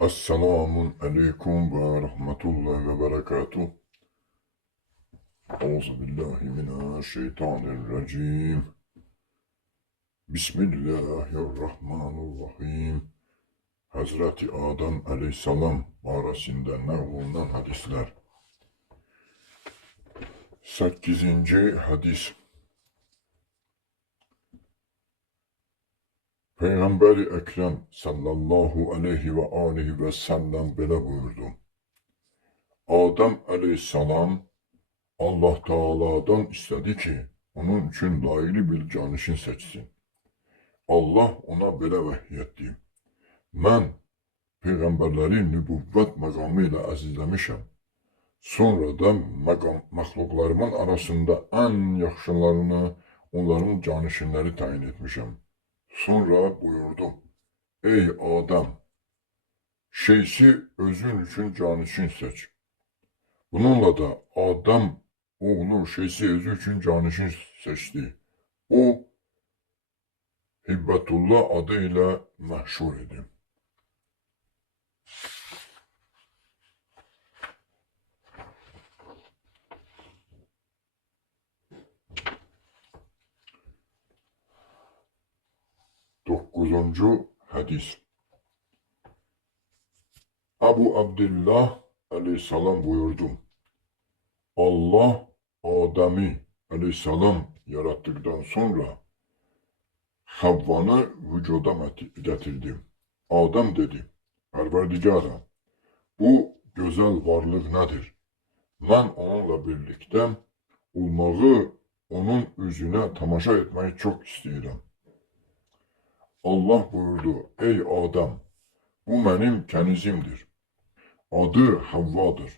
Esselamun aleyküm ve rahmetullahi ve berekatuh. Euzu billahi mineşşeytanirracim. Bismillahirrahmanirrahim. Hazreti Adem aleyhisselam barəsində nəqlunan hadislər. 8. hadis. Peygamberi Ekrem sallallahu aleyhi ve aleyhi ve sellem belə buyurdu. Adem aleyhisselam Allah Teala'dan istedi ki onun için layıklı bir canişin seçsin. Allah ona belə vəhiy etdi. Mən peyğəmbərləri nübüvvət məqamı ilə əzizləmişəm. Sonra da məqam, arasında ən yaxşılarını onların canişinləri təyin etmişəm. Sonra buyurdu, Ey Adəm, şeysi özün üçün canişin seç. Bununla da Adəm oğlu şeysi özü üçün canişin seçti. O, Hibbetullah adı ile məşhur idi. Dokuzuncu hadis. Abu Abdullah aleyhisselam buyurdu. Allah Adem'i aleyhisselam yarattıktan sonra Havvanı vücuda getirdi. Adem dedi, Perverdigara, bu güzel varlık nedir? Ben onunla birlikte olmağı, onun yüzüne tamaşa etmeyi çok istiyorum. Allah buyurdu, ey Adem, bu benim kenizimdir. Adı Havvadır.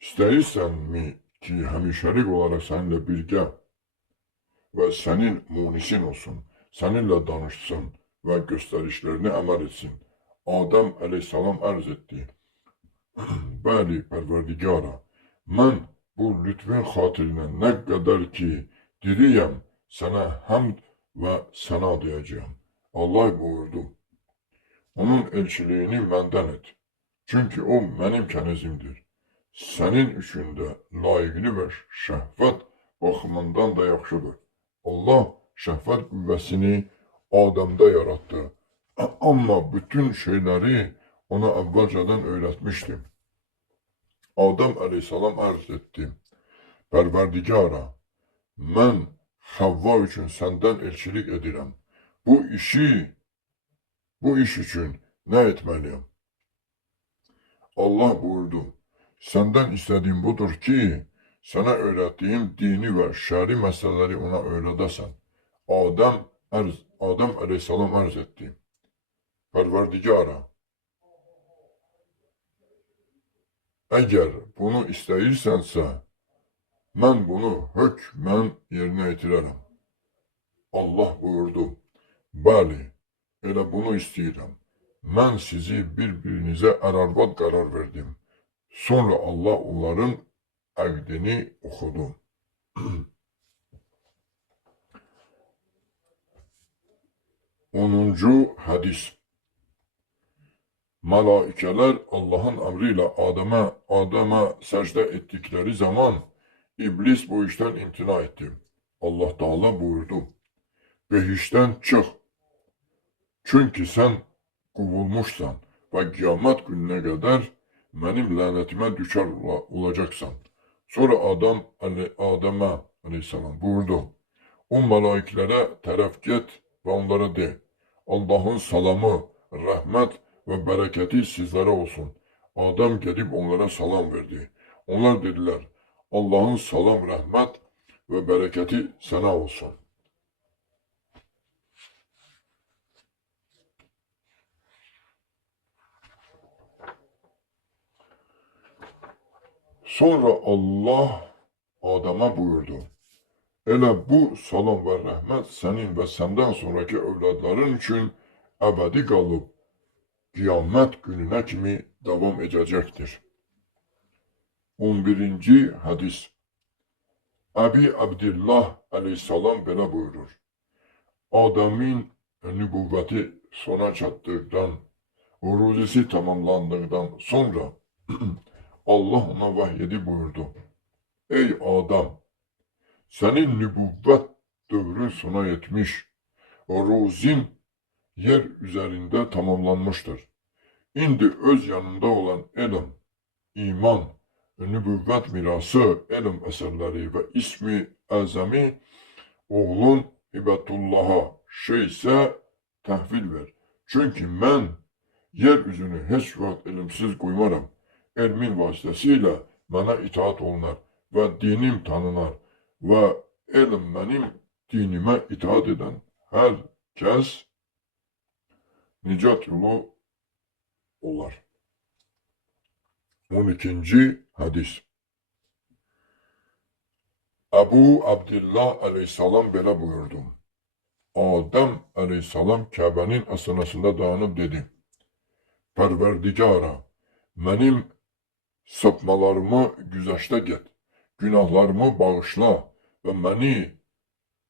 İstəyirsən mi ki, həmişəlik olaraq səninlə birgə və sənin munisin olsun, səninlə danışsın və göstərişlərini əməl etsin? Adəm əleyhissalam ərz etdi. Bəli, pərverdigara, mən bu lütfün xatirinə nə qədər ki, diriyəm, sənə həmd və səna deyəcəyəm. Allah buyurdu, onun elçiliyini məndən et. Çünki o mənim kənizimdir. Sənin üçün də layiqli və şəhvət baxımından da yaxşıdır. Allah şəhvət qüvvəsini Adəmdə yaratdı. Amma bütün şeyləri ona əvvəlcədən öyrətmişdim. Adəm əleyhissalam ərz etdi. Pərverdigara, mən Havva üçün səndən elçilik edirəm. Bu işi, bu iş üçün nə etməliyəm? Allah buyurdu. Senden istediğim budur ki, sana öğrettiğim dini ve şer'i meseleleri ona öğretesen. Adem, erz, Adem aleyhisselam arz etti. Perverdigara, eğer bunu istəyirsensə, mən bunu hökmən yerinə yetirərəm. Allah buyurdu, bəli, elə bunu istəyirəm. Mən sizi bir-birinizə ərarvad qərar verdim. Sonra Allah onların əqdini oxudu. Onuncu hadis. Malaikeler Allah'ın emriyle Adem'e Adem'e secde ettikleri zaman iblis bu işten imtina etti. Allah Teala buyurdu. Behişten çık. Çünkü sen kovulmuşsan ve kıyamet gününe kadar benim lanetime düşer ola- olacaksan. Sonra Adam Ali- Adem'e aleyhisselam buyurdu. O melaiklere taraf git ve onlara de. Allah'ın salamı, rahmet ve bereketi sizlere olsun. Adem gelip onlara salam verdi. Onlar dediler, Allah'ın salam, rahmet ve bereketi sana olsun. Sonra Allah Adem'e buyurdu. Elə bu salam və rəhmət sənin və səndən sonraki övladların üçün əbədi qalıb qiyamət gününə kimi davam edəcəkdir. 11-ci hadis Əbi Abdillah əleyhissalam belə buyurur. Adəmin nübüvvəti sona çatdıqdan ruzisi tamamlandıktan sonra Allah ona vahyedi buyurdu. Ey Adam! Senin nübüvvet dövrü sona yetmiş. Ruzin yer üzerinde tamamlanmıştır. İndi öz yanında olan ilim, iman, nübüvvet mirası, ilim eserleri ve ismi azami oğlun İbetullah'a şeyse tahvil ver. Çünkü ben yeryüzünü hiç vaxt ilimsiz qoymaram. Elmin vasitəsilə mənə itaat olunar və dinim tanınar və elm mənim dinimə itaat edən hər kəs nicat yolu olar. 12. hadis Ebu Abdillah aleyhissalam belə buyurdu. Adem aleyhissalam Kəbənin əsnasında dayanıb dedi. Pərverdigara, mənim sapmalarımı güzəşdə get, günahlarımı bağışla və məni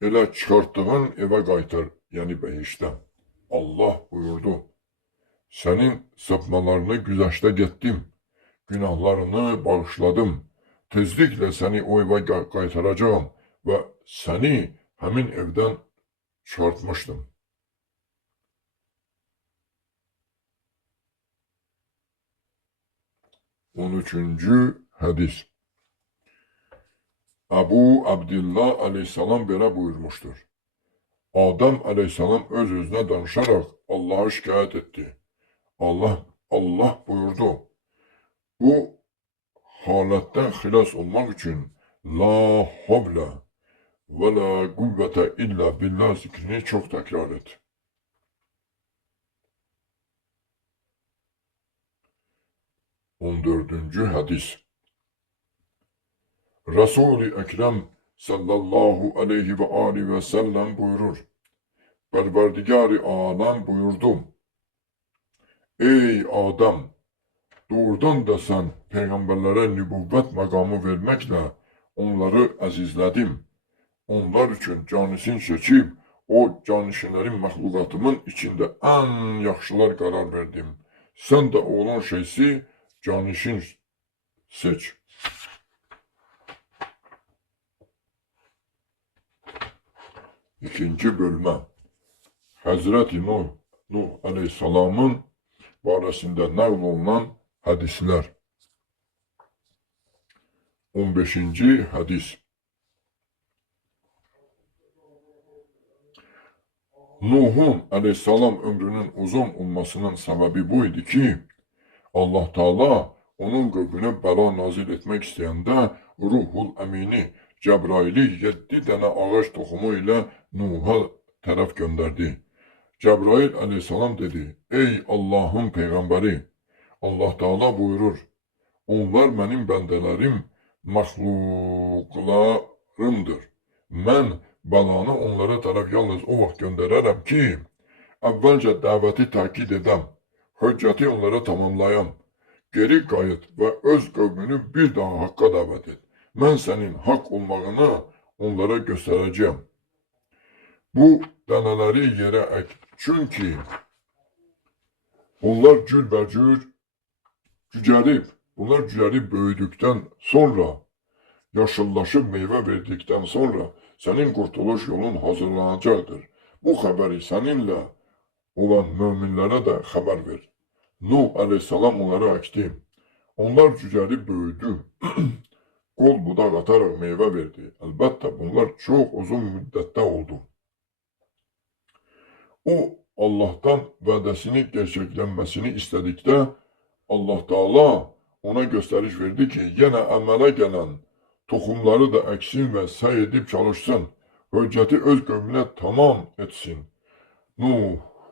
elə çıxartdığın evə qaytar, yəni behişdə. Allah buyurdu, sənin sapmalarını güzəşdə getdim, günahlarını bağışladım, tezliklə səni o evə qay- qaytaracağam və səni həmin evdən çıxartmışdım. On üçüncü hadis. Abu Abdillah aleyhissalam belə buyurmuştur. Adam aleyhissalam öz özünə danışaraq Allah'a şikayet etti. Allah Allah buyurdu. Bu halətten xilas olmaq üçün la havlə və la qüvvətə illa billah zikrini çox təkrar et. On dördüncü hadis. Resul-i Ekrem sallallahu aleyhi ve aleyhi ve sellem buyurur. Perverdigar-ı alem buyurdu. Ey Adem! Doğrudan da sen peygamberlere nübüvvet makamı vermekle onları azizledim. Onlar için canisini seçip o canişinlerin mahlukatımın içinde en yaxşılar karar verdim. Sen de oğlun şeysi canişin seç. İkinci bölme. Hazreti Nuh, Nuh Aleyhisselam'ın barəsində nəql olunan hədislər. 15-ci hədis. Nuhun Aleyhisselam ömrünün uzun olmasının səbəbi bu idi ki, Allah Taala onun qövmünə bəla nazil etmək istəyəndə Ruhul Əmini Cəbraili 7 dənə ağac toxumu ilə Nuh'a tərəf göndərdi. Cəbrail aleyhissalam dedi, Ey Allahın Peyğəmbəri, Allah Teala buyurur, onlar mənim bəndələrim, məxluqlarımdır. Mən bəlanı onlara tərəf yalnız o vaxt göndərərəm ki, əvvəlcə dəvəti təkid edəm, höccəti onlara tamamlayam, geri qayıt və öz qövmünü bir daha haqqa dəvət et. Mən sənin haqq olmağını onlara göstərəcəyəm. Bu dənələri yerə ək. Çünki onlar cürbəcür cücərib, bunlar cücərib böyüdükdən sonra, yaşıllaşıb meyvə verdikdən sonra sənin qurtuluş yolun hazırlanacaqdır. Bu xəbəri səninlə olan möminlərə də xəbər ver. Nuh aleyhissalam onları əkdi. Onlar cücərib böyüdü. Qol budaq ataraq meyvə verdi. Əlbəttə bunlar çox uzun müddətdə oldu. O Allah'tan vədəsini gerçəklənməsini istədikdə Allah Taala ona göstəriş verdi ki, yenə əmələ gələn toxumları da əksin və səy edib çalışsın. Höccəti öz qövmünə tamam etsin.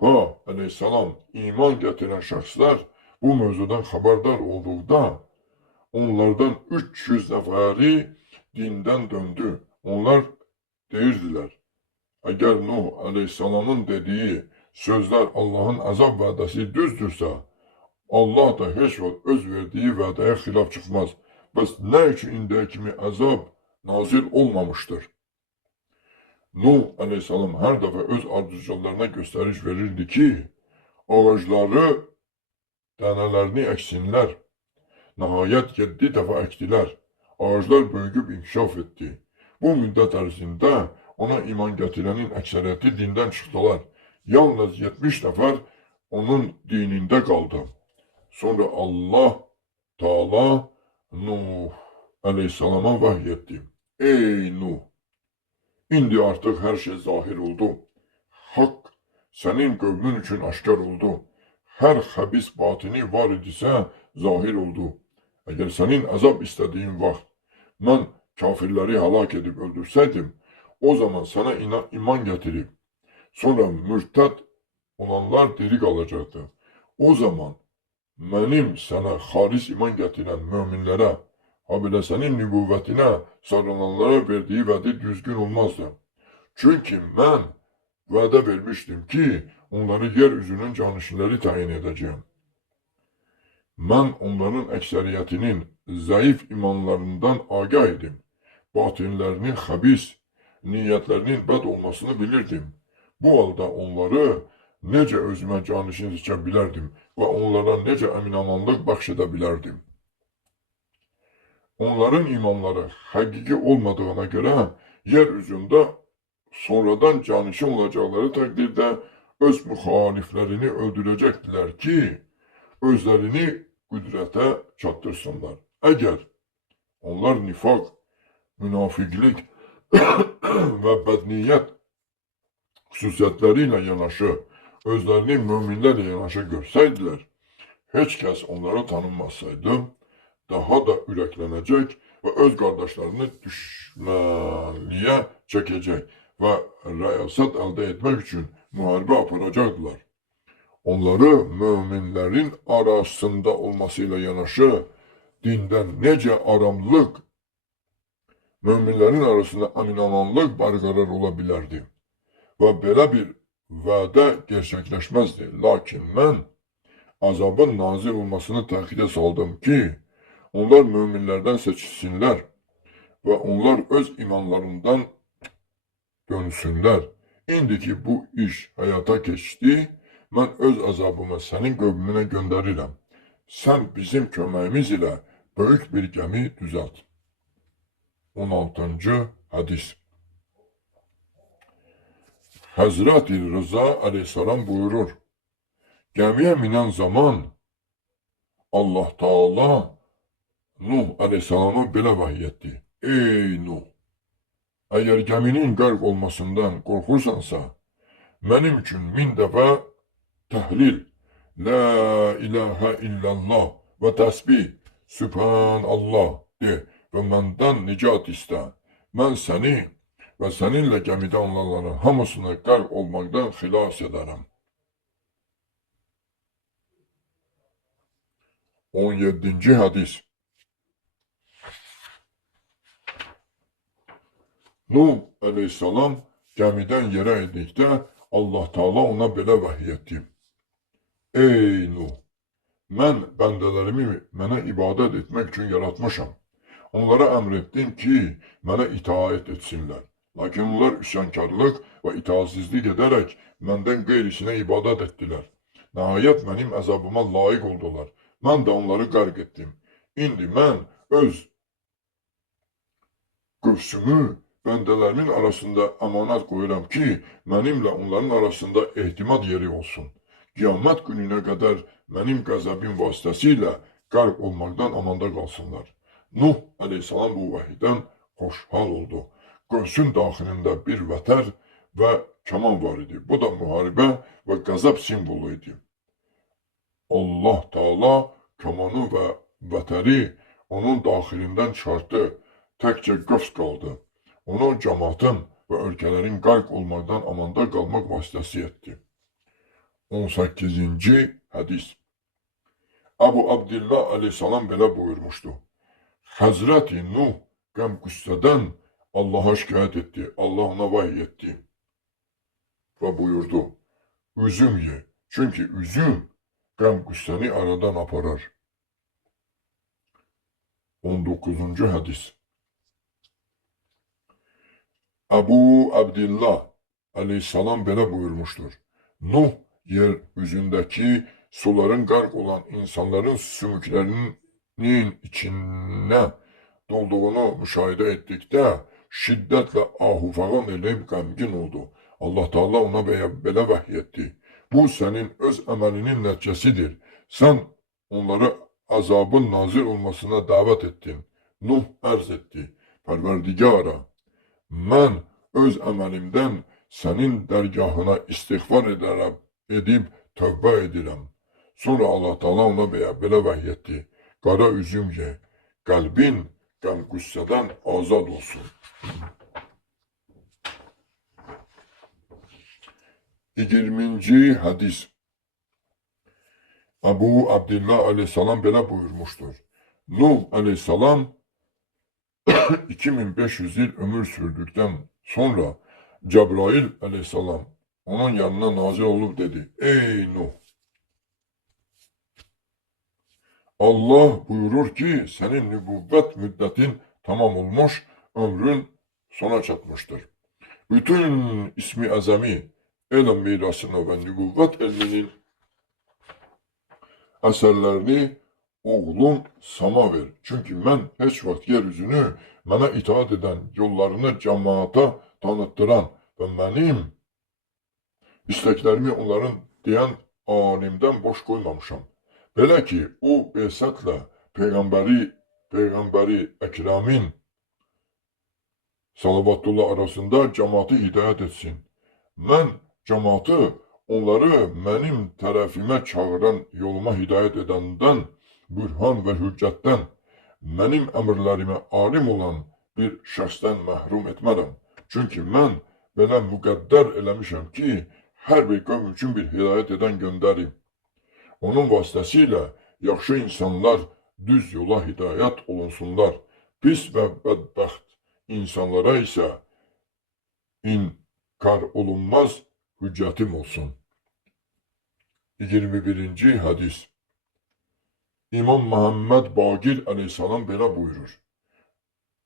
Nuh'a aleyhissalam iman gətirən şəxslər bu mövzudan xəbərdar olduqda onlardan 300 nəfəri dindən döndü. Onlar deyirdilər, Əgər Nuh aleyhissalamın dediyi sözlər Allahın əzab vədəsi düzdürsə, Allah da heç vaxt öz verdiyi vədəyə xilaf çıxmaz. Bəs nə üçün indiyə kimi əzab nazil olmamışdır? Nuh aleyhissalam hər dəfə öz ardıcıllarına göstəriş verirdi ki, ağacları tanelerini eksinler. Nihayet yedi defa ektiler. Ağaçlar büyüyüp inkişaf etti. Bu müddet ərzində ona iman gətirənin əksəriyyəti dindən çıxdılar. Yalnız 70 nəfər onun dinində qaldı. Sonra Allah Taala Nuh əleyhissalama vahiy. Ey Nuh! İndi artıq hər şey zahir oldu. Haqq sənin qövmün üçün aşkar oldu. Hər xəbis batini var idisə zahir oldu. Əgər sənin əzab istədiyin vaxt mən kafirləri həlak edib öldürsəydim, o zaman sənə ina- iman gətirib, sonra mürtəd olanlar diri qalacaqdı. O zaman mənim sənə xalis iman gətirən möminlərə, habelə sənin nübüvvətinə sarılanlara verdiyi vədi düzgün olmazdı. Çünki mən vədə vermişdim ki, onları yer üzünün canişinləri təyin edəcəyim. Mən onların əksəriyyətinin zəif imanlarından agah idim. Batinlərinin xəbis, niyyətlərinin bəd olmasını bilirdim. Bu halda onları necə özümə canişin seçə bilərdim və onlara necə əminamanlıq bəxş edə bilərdim. Onların imanları həqiqi olmadığına görə yer üzündə sonradan canişin olacaqları təqdirdə öz müxaliflərini öldürəcəkdilər ki, özlərini qüdrətə çatdırsınlar. Əgər onlar nifaq, münafiqlik və bədniyyət xüsusiyyətləri ilə yanaşı, özlərini möminlərlə yanaşı görsəydilər, heç kəs onlara tanınmasaydı, daha da ürəklənəcək və öz qardaşlarını düşmənliyə çəkəcək və rəyasət əldə etmək üçün müharibə aparacaqdılar. Onları möminlərin arasında olması ilə yanaşı, dindən necə aramlıq, möminlərin arasında əminamanlıq bərqərar ola bilərdi və belə bir vədə gerçəkləşməzdi. Lakin mən azabın nazil olmasını təqidə saldım ki, onlar möminlərdən seçilsinlər və onlar öz imanlarından dönsünlər. İndiki bu iş həyata keçdi, mən öz azabımı sənin qövmünə göndərirəm. Sən bizim köməyimiz ilə böyük bir gəmi düzəlt. 16-cı hədis Həzrəti Rıza aleyhissalam buyurur, Gəmiyə minən zaman Allah Taala Nuh aleyhissalama belə vahiy etdi. Ey Nuh! Əgər gəminin qərq olmasından qorxursansa, mənim üçün min dəfə təhlil, La ilahə illallah və təsbih, Sübhanallah de və məndən nicat istə. Mən səni və səninlə gəmidə olanların hamısını qərq olmaqdan xilas edərəm. 17-ci hədis Nuh əleyhissalam gəmidən yerə indikdə Allah Taala ona belə vəhiy etdi. Ey Nuh, mən bəndələrimi mənə ibadət etmək üçün yaratmışam. Onlara əmr etdim ki, mənə itaat etsinlər. Lakin onlar üsyankarlıq və itaatsizlik edərək məndən qeyrisinə ibadət etdilər. Nəhayət mənim əzabıma layiq oldular. Mən də onları qərq etdim. İndi mən öz qövsümü bəndələrimin arasında əmanət qoyuram ki, mənimlə onların arasında ehtimad yeri olsun. Qiyamət gününə qədər mənim qəzəbim vasitəsilə qərq olmaqdan amanda qalsınlar. Nuh əleyhissalam bu vəhiydən xoşhal oldu. Qövsün daxilində bir vətər və kaman var idi. Bu da müharibə və qəzəb simvolu idi. Allah Taala kamanı və vətəri onun daxilindən çıxartdı. Təkcə qövs qaldı. Onu cəmaatın və ölkələrin qərq olmaqdan amanda qalmaq vasitəsi etdi. 18-ci hədis Əbu Abdillah aleyhissalam belə buyurmuşdu. Həzrəti Nuh qəm-qüssədən Allaha şikayət etdi. Allah ona vahiy etdi. Və buyurdu. Üzüm ye. Çünki üzüm qəm-qüssəni aradan aparar. 19-cu hədis Əbu Abdillah aleyhissalam belə buyurmuşdur. Nuh yer üzündəki suların gark olan insanların sümüklerinin içine dolduğunu müşahede ettikdə şiddətlə ahufağan eləyib qəmgin oldu. Allah Teala ona belə, vəhy etdi. Bu sənin öz əməlinin nəticəsidir. Sən onları azabın nazil olmasına dəvət etdin. Nuh ərz etdi. Pərverdigara, mən öz əməlimdən sənin dərgahına istiğfar edərəm, edib tövbə edirəm. Sonra Allah Teala ona belə, belə vəhy etdi. Qara üzüm ye, qəlbin qəm-qüssədən azad olsun. 20. hadis. Abu Abdullah aleyhisselam belə buyurmuştur. Nuh aleyhisselam 2500 yıl ömür sürdükten sonra Cebrail aleyhisselam onun yanına nazil olup dedi. Ey Nuh! Allah buyurur ki senin nübüvvet müddetin tamam olmuş, ömrün sona çatmıştır. Bütün ismi azami, elm mirasını ve nübüvvet ilminin eserlerini oğlum sana ver. Çünkü ben hiç vakit yeryüzünü bana itaat eden, yollarını cemaata tanıttıran ve benim isteklerimi onların diyen alimden boş koymamışam. Belə ki, o Behzatla Peyğəmbəri, Peyğəmbəri Əkramin salavatullah arasında cəmaatı hidayət etsin. Mən cəmaatı onları mənim tərəfimə çağıran, yoluma hidayət edəndən, bürhan və hüccətdən, mənim əmrlərimə alim olan bir şəxsdən məhrum etmərəm. Çünki mən belə müqəddər eləmişəm ki, hər bir qövm üçün bir hidayət edən göndərim. Onun vasitəsilə yaxşı insanlar düz yola hidayət olunsunlar. Pis və bədbəxt insanlara isə inkar olunmaz hüccətim olsun. 21. hadis İmam Muhammed Bagir aleyhisselam belə buyurur.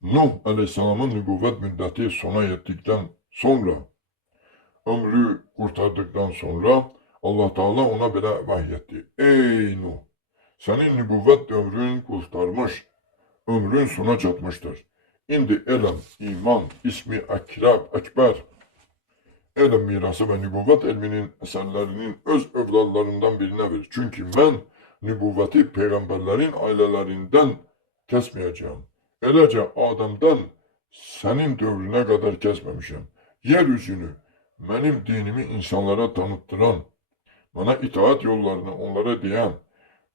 Nuh aleyhisselamın nübüvvet müddəti sona yetdikdən sonra, ömrü kurtardıktan sonra Allah Teala ona belə vahiy etdi. Ey Nuh! Sənin nübüvvet dövrün kurtarmış, ömrün sona çatmıştır. İndi elm, iman, ismi əkrab, əkbər, elm mirası və nübüvvet elminin əsərlərinin öz övladlarından birinə ver. Çünki mən nübüvvəti peyğəmbərlərin ailələrindən kəsməyəcəyəm. Eləcə Adəmdən sənin dövrünə qədər kəsməmişəm. Yeryüzünü mənim dinimi insanlara tanıttıran, bana itaat yollarını onlara diyen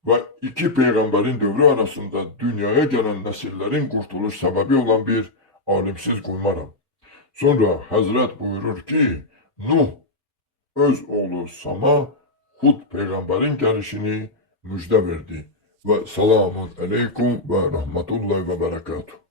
ve iki peygamberin dövrü arasında dünyaya gelen nesillerin kurtuluş sebebi olan bir alimsiz koymaram. Sonra Hazret buyurur ki, Nuh öz oğlu Sam'a Hud peygamberin gelişini müjde verdi. Ve selamun aleyküm ve rahmetullahi ve berekatuhu.